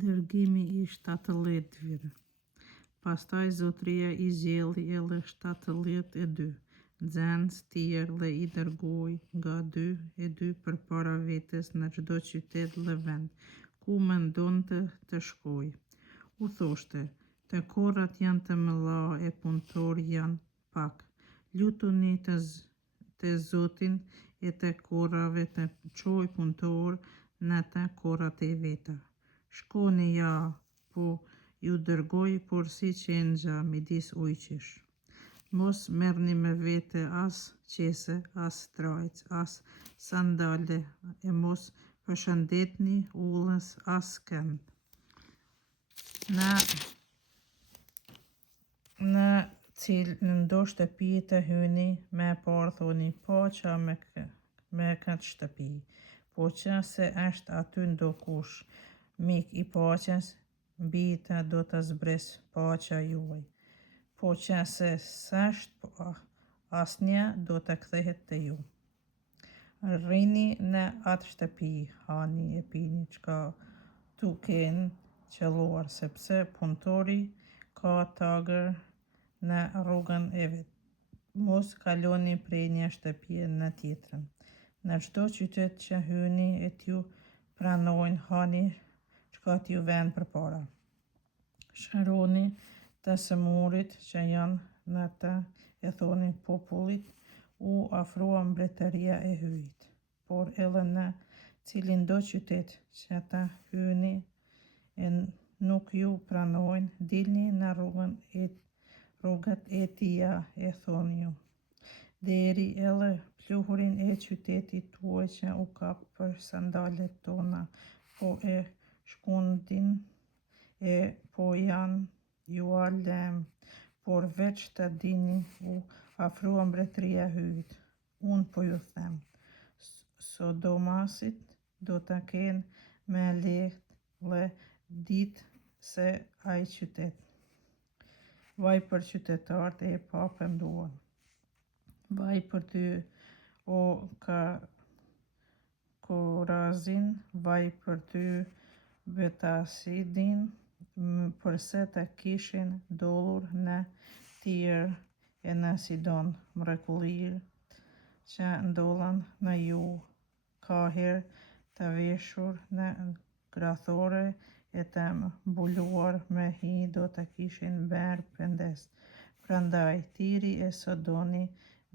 Dërgimi I 70-vir. Pastaj zotëria I zgjelli edhe 72 nxënës tjerë dhe I dërgoi nga 2 përpara vetes në çdo qytet dhe vend ku mendonte të shkojë. U thoshte: "Të korrat janë të mëdha e punëtorë janë pak. Lutuni te Zoti e te korrave të çojë punëtorë në te korrat e veta. Shkoni ja, po ju dërgoj por si qengja midis ujqish. Mos merrni me vete as qese, as trajc, as sandale e mos përshëndetni ullës as kënd. Në ndo shtëpi të hyni me parë thoni paqja me këtë shtëpi, po që se është aty ndo kush mik I paqes, mbita do të zbres paqja juaj, po që se s'është asnjë do të kthehet te ju. Rrini në atë shtëpi, hani e pini çka tu keni qelluar, sepse punëtori ka tagër në rrugën e vet. Mos kaloni prej një shtëpie në tjetrën. Në çdo qytet që hyni e t'ju pranojnë, hani çka t'ju vjen përpara. Shëroni të sëmurit që janë në të e thoni popullit u afrua mbretëria e hyjit. Por edhe në cilindo qytet që të hyni e nuk ju pranojnë, dilni në rrugët e tija e thoni ju. Deri edhe pluhurin e qytetit tuaj që u kap për sandalet tona, po e shkundin e po janë ju a lem, por veç të dini u afrua mbretëria e hyjit. Unë po ju them, Sodomasit do të kenë me lehtë dhe ditë se ai qytet. Vaj për qytetarët e papënduar. Vaj për ty o Korazin, vaj për ty Betasidin, përse të kishin dollur në Tir e në Sidon mrekullitë që ndodhen në ju, ka herë të veshur në grathore e të mbuluar me hi do të kishin bërë pendes. Prandaj Tiri e Sodoni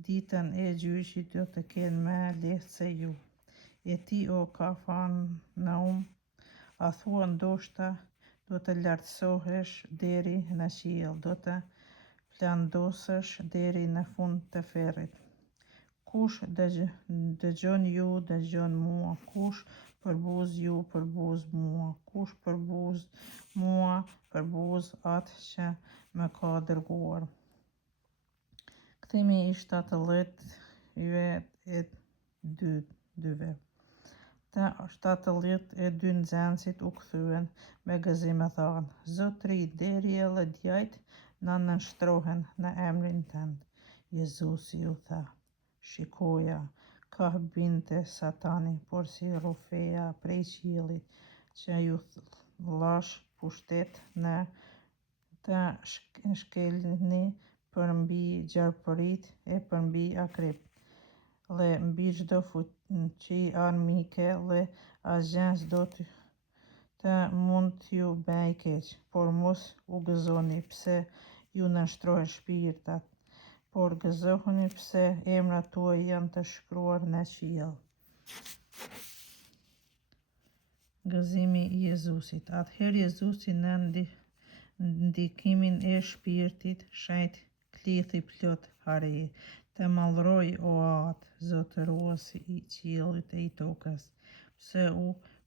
ditën e gjyqit do të kenë me lehtë se ju. E ti o Kafarnaum, a thua ndoshta do të lartësohesh deri në qiell, do të plandosësh deri në fund të ferrit. Kush dëgjon ju, dëgjon mua, kush përbuz ju, përbuz mua, kush përbuz mua, përbuz atë që më ka dërguar. Kthimi I 72-ve. Të 72 nxënësit u kthyen me gëzim e thanë: Zotëri, deri edhe djajt na nënshtrohen në emrin tënd. Jezusi u tha: Shikoja, ka binte Satani, por si rrufeja prej qiellit, që ju thash pushtet në të shkelni përmbi gjarpëritë e përmbi akript, dhe mbi çdo fuqi armike dhe asgjë s'do të mund t'ju bëj keq, por mos u gëzoni pse ju nënshtrohen shpirtat, por gëzohuni pse emrat tuaj janë të shkruar në qiell. Gëzimi I Jezusit. Atëherë Jezusi në ndikimin e Shpirtit Shenjtë klithi plot hare, të mallroi o atë zotërues I qiellit e I tokës, pse u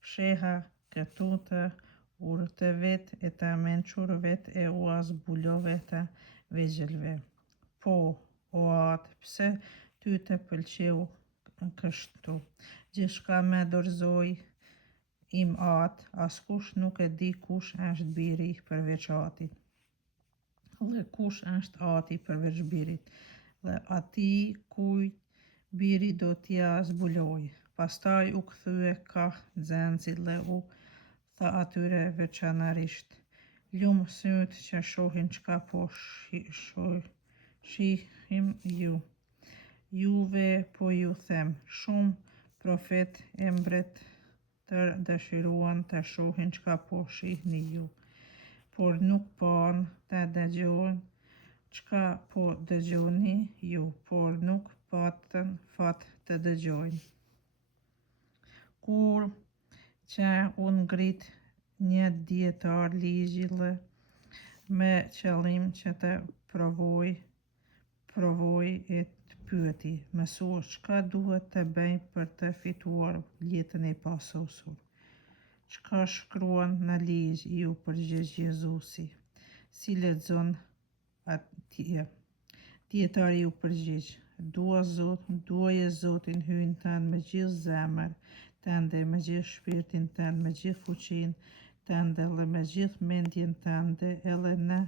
fsheha këtu të urtëve e të mençurve e u zbulove të vegjëlve. Po, o atë, pse ty të pëlqeu kështu? Gjithçka më dorëzoi im atë, askush nuk e di kush është biri përveç atit, dhe kush është ati përveç birit, dhe atij kujt biri do t'ia zbulojë. Pastaj u kthye ka nxënësit dhe u tha atyre veçanarisht: "Lumë syt që shohin çka po shihim ju. Juve po ju them, shumë profet e mbretër dëshiruan të shohin çka po shihni ju, por nuk pan të dëgjojnë çka po dëgjoni ju, por nuk patën fat të dëgjojnë." Kur që u ngrit një dietar ligji me qëllim që të provoj e të pyeti: "Mësues, çka duhet të bëj për të fituar jetën e pasosur?" "Çka shkruan në ligj?" iu përgjigj Jezusi. "Si lexon atje?" Dietari u përgjigj: "Duaje Zotin hyjin tënd me gjithë zemër tënde, me gjithë shpirtin tënd, me gjithë fuqinë tënde dhe me gjithë mendjen tënde, edhe në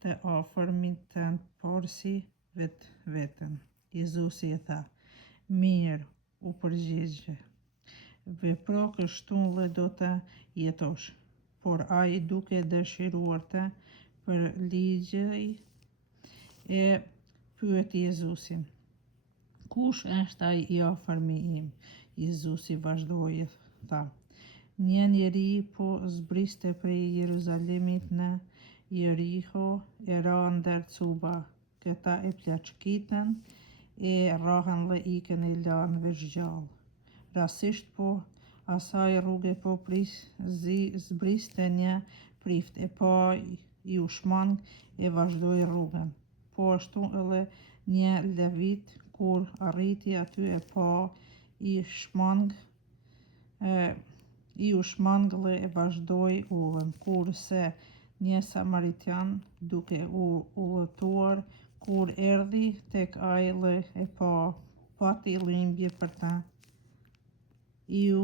të afërmin tënd porsi vetveten." Jezusi i tha: "Mirë," u përgjigje, "vepro kështu dhe do të jetosh." Por ai, duke dëshiruar të përligjej, e pyeti Jezusin: "Kush është ai i afërmi im?" Jezusi vazhdoi tha: "Një njeri po zbriste prej Jeruzalemit në Jeriho e ra ndër cuba. Këta e plaçkitën, e rrahën dhe ikën e lanë veç gjallë. Rastisht po asaj rruge po zbriste një prift, e pa i u shmang e vazhdoi rrugën. Po ashtu edhe një levit, kur arriti aty e pa i u shmang dhe e vazhdoi udhën. Kurse një Samaritan, duke u udhëtuar, kur erdhi tek ai dhe e pa, pati dhimbje për ta, iu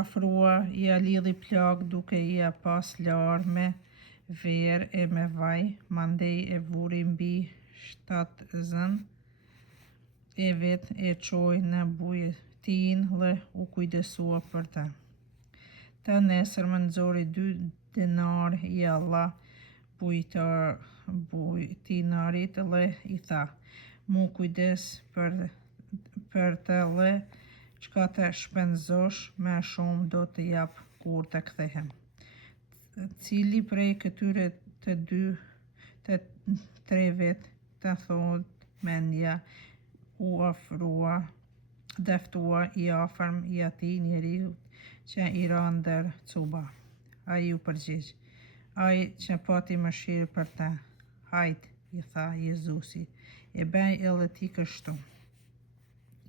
afrua, ia lidhi plak duke ia pas larë me verë e me vaj, mandej e vuri mbi shtatzën e vet, e çoi në bujtinë dhe u kujdesua për ta. Të nesërmen nxori 2 denarë, i alla bujtinarit dhe i tha: "Mu kujdes për të dhe çka të shpenzosh më shumë do të jap kur të kthehem." Cili prej këtyre të treve të thot mendja u deftua i afërm i atij njeriu që i ra ndër cuba? Ai u përgjigj: "Ai që pati mëshirë për ta." "Hajt," i tha Jezusi, "e bëj edhe ti kështu."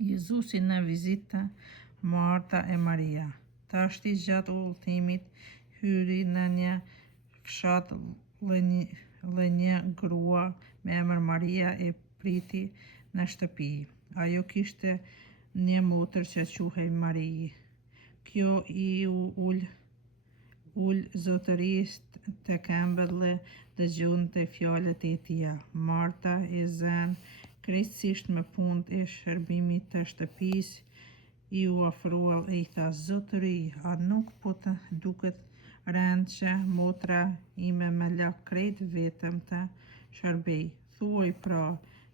Jezusi në vizitë Marta e Maria. Tashti gjatë udhëtimit hyri në një fshat dhe një grua me emër Maria e priti në shtëpi. Ajo kishte një motër që quhej Mari. Kjo i ul zotërisë të këmbët dhe dëgjonte fjalët e tija. Marta, e zënë krejtësisht me punët e shërbimit të shtëpisë, i u afrua e i tha: "Zotëri, a nuk po të duket rënd që motra ime më la krejt vetëm të shërbej? Thuaj pra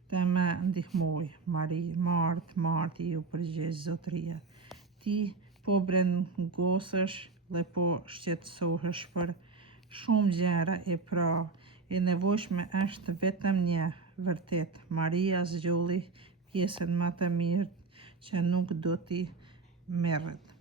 të më ndihmoj." "Martë, i u përgjigj Zotëria, ti po brengosësh dhe po shqetësohesh për shumë gjëra, e nevojshme është vetëm një. Vërtet, Maria zgjodhi pjesën më të mirë që nuk do t'i merret."